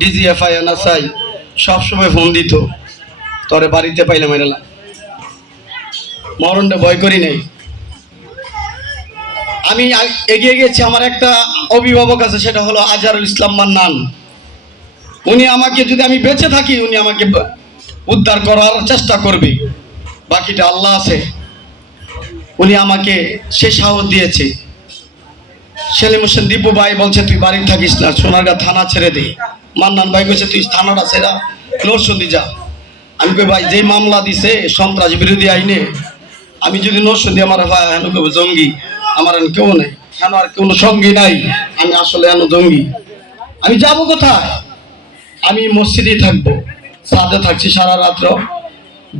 DGFI, NSI, সবসময় phone দিত। তরে বাড়িতে পাইলে মেরেলাম মরণটা ভয় করি নাই। আমি এগিয়ে গেছি, আমার একটা অভিভাবক আছে, সেটা হলো আজহারুল ইসলাম মান্নান। উনি আমাকে, যদি আমি বেঁচে থাকি, উনি আমাকে উদ্ধার করার চেষ্টা করবে। বাকিটা আল্লাহ আছে। উনি আমাকে সে সাহস দিয়েছে। সেলিম হোসেন, দীপু ভাই বলছে, তুই বাড়ি থাকিস না, সোনারগাঁ থানা ছেড়ে দে। মান্নান ভাই কইছে, তুই থানাটা ছেড়া নরসন্দি যা। আমি কই, ভাই যে মামলা দিছে, সন্ত্রাস বিরোধী আইনে, আমি যদি নরসন্দি আমার হয় হেন কেউ জঙ্গি? আমার আর কেউ নেই। কেন আর কোনো সঙ্গী নাই? আমি আসলে হেন জঙ্গি? আমি যাব কোথায়? আমি মসজিদেই থাকব সাথে থাকছি সারা রাত্র।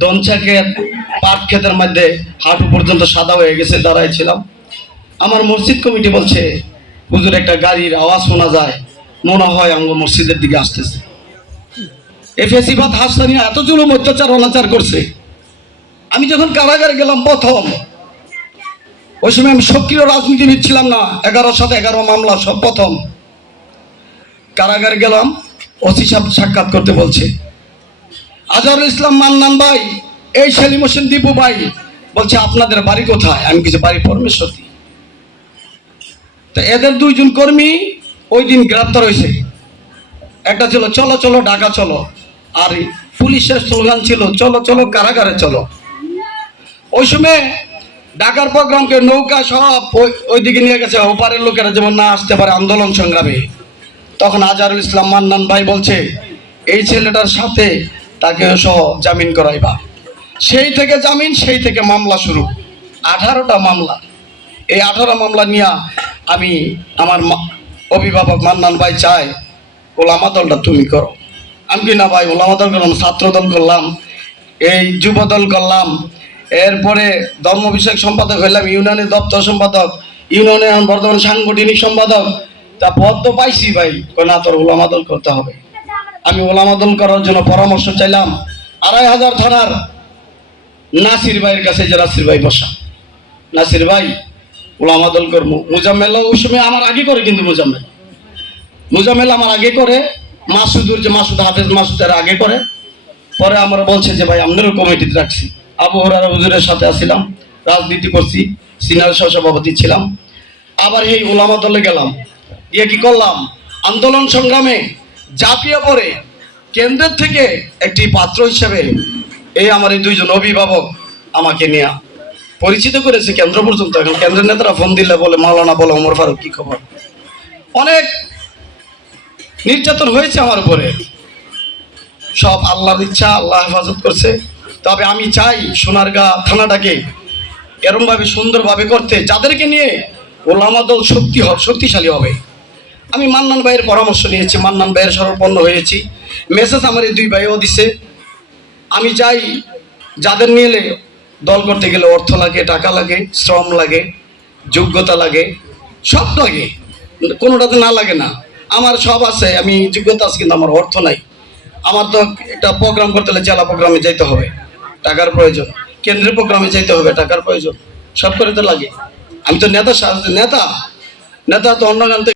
দঞ্চাকে পাট ক্ষেতের মধ্যে হাঁটু পর্যন্ত সাদা হয়ে গেছে দাঁড়াই ছিলাম আমার মসজিদ কমিটি বলছে পুজোর একটা গাড়ির আওয়াজ শোনা যায়। মনে হয় আঙ্গ মসজিদের দিকে আসতেছে। এ ফেসিবাদ হাসানিয়া এত জুলুম, অত্যাচার, অনাচার করছে। আমি যখন কারাগারে গেলাম প্রথম, ওই সময় আমি সক্রিয় রাজনীতিবিদ ছিলাম না, এগারোর সাথে এগারো মামলা, সব প্রথম। কারাগারে গেলাম, ওসি সাহেব সাক্ষাৎ করতে বলছে, আজহারুল ইসলাম মান্নান ভাই, এই সেলিম হোসেন দীপু ভাই। বলছে, আপনাদের বাড়ি কোথায়? আমি কিছু বাড়ি পরমেশ্বরী তো এদের দুইজন কর্মী ওই দিন গ্রেপ্তার হয়েছে। একটা ছিল, চলো চলো, ঢাকা চলো। আর পুলিশের স্লোগান ছিল, চলো চলো, কারাগারে চলো। ওই সময় ঢাকার প্রোগ্রামকে নৌকা সব ওই- ওইদিকে নিয়ে গেছে। ওপারের লোকেরা যেমন না আসতে পারে আন্দোলন সংগ্রামে। তখন আজারুল ইসলাম মান্নান ভাই বলছে, এই ছেলেটার সাথে তাকে সহ জামিন করাইবা। সেই থেকে জামিন, সেই থেকে মামলা শুরু। আঠারোটা মামলা। এই আঠারো মামলা নিয়ে আমি আমার অভিভাবক মান্নান ভাই চাই ওলামা দলটা তুমি করো। আমি কি না ভাই, ওলামা দল করলাম, ছাত্র দল করলাম, এই যুব দল করলাম। এরপরে ধর্ম বিষয়ক সম্পাদক হইলাম ইউনিয়নের দপ্তর সম্পাদক ইউনিয়নের বর্তমান সাংগঠনিক সম্পাদক। তা পদ তো পাইছি ভাই না, তোর ওলামা দল করতে হবে। আমি ওলামা দল করার জন্য পরামর্শ চাইলাম, আড়াই হাজার থানার নাসির ভাইয়ের কাছে যে নাসির ভাই বসা। নাসির ভাই ওলামা দল করব। মুজাম্মেল ওই সময় আমার আগে করে কিন্তু মুজাম্মেল। মুজাম্মেল আমার আগে করে, মাসুদুর যে মাসুদ হাফেজ মাসুদের আগে করে। পরে আমরা বলছে যে, ভাই আপনারও কমিটিতে রাখছি। আবু হরারা হুজুরের সাথে আসছিলাম, রাজনীতি করছি, সিনিয়র সহসভাপতি ছিলাম। আবার এই ওলামা দলে গেলাম। গিয়ে কি করলাম? আন্দোলন সংগ্রামে ঝাঁপিয়ে পড়ে কেন্দ্রের থেকে একটি পাত্র হিসেবে এই আমার এই দুইজন অভিভাবক আমাকে নিয়ে পরিচিত করেছে কেন্দ্র পর্যন্ত। এখন কেন্দ্রের নেতারা ফোন দিলে বলে, মাওলানা, বলো ওমর ফারুক, কি খবর? অনেক নির্যাতন হয়েছে আমার উপরে। সব আল্লাহর ইচ্ছা, আল্লাহ হেফাজত করছে। তবে আমি চাই সোনারগাঁ থানাটাকে এরমভাবে সুন্দরভাবে করতে, যাদেরকে নিয়ে ওলামা দল শক্তি শক্তিশালী হবে। আমি মান্নান ভাইয়ের পরামর্শ নিয়েছি, মান্নান ভাইয়ের শরণাপন্ন হয়েছি। মেসেজ আমার এই দুই ভাইও দিছে। আমি চাই যাদের নিয়ে দল করতে গেলে অর্থ লাগে, টাকা লাগে, শ্রম লাগে, যোগ্যতা লাগে, সব লাগে। কোনোটাতে না লাগে না। আমার সব আছে, আমি যোগ্যতা আছে কিন্তু আমার অর্থ নাই। আমার তো একটা প্রোগ্রাম করতে হলে জেলা প্রোগ্রামে যাইতে হবে। টাকার প্রয়োজন। কেন্দ্রীয় প্রোগ্রামে যাইতে হবে, টাকার প্রয়োজন। সব করে তো লাগে। আমি তো নেতা নেতা। নেতা তো অন্য গান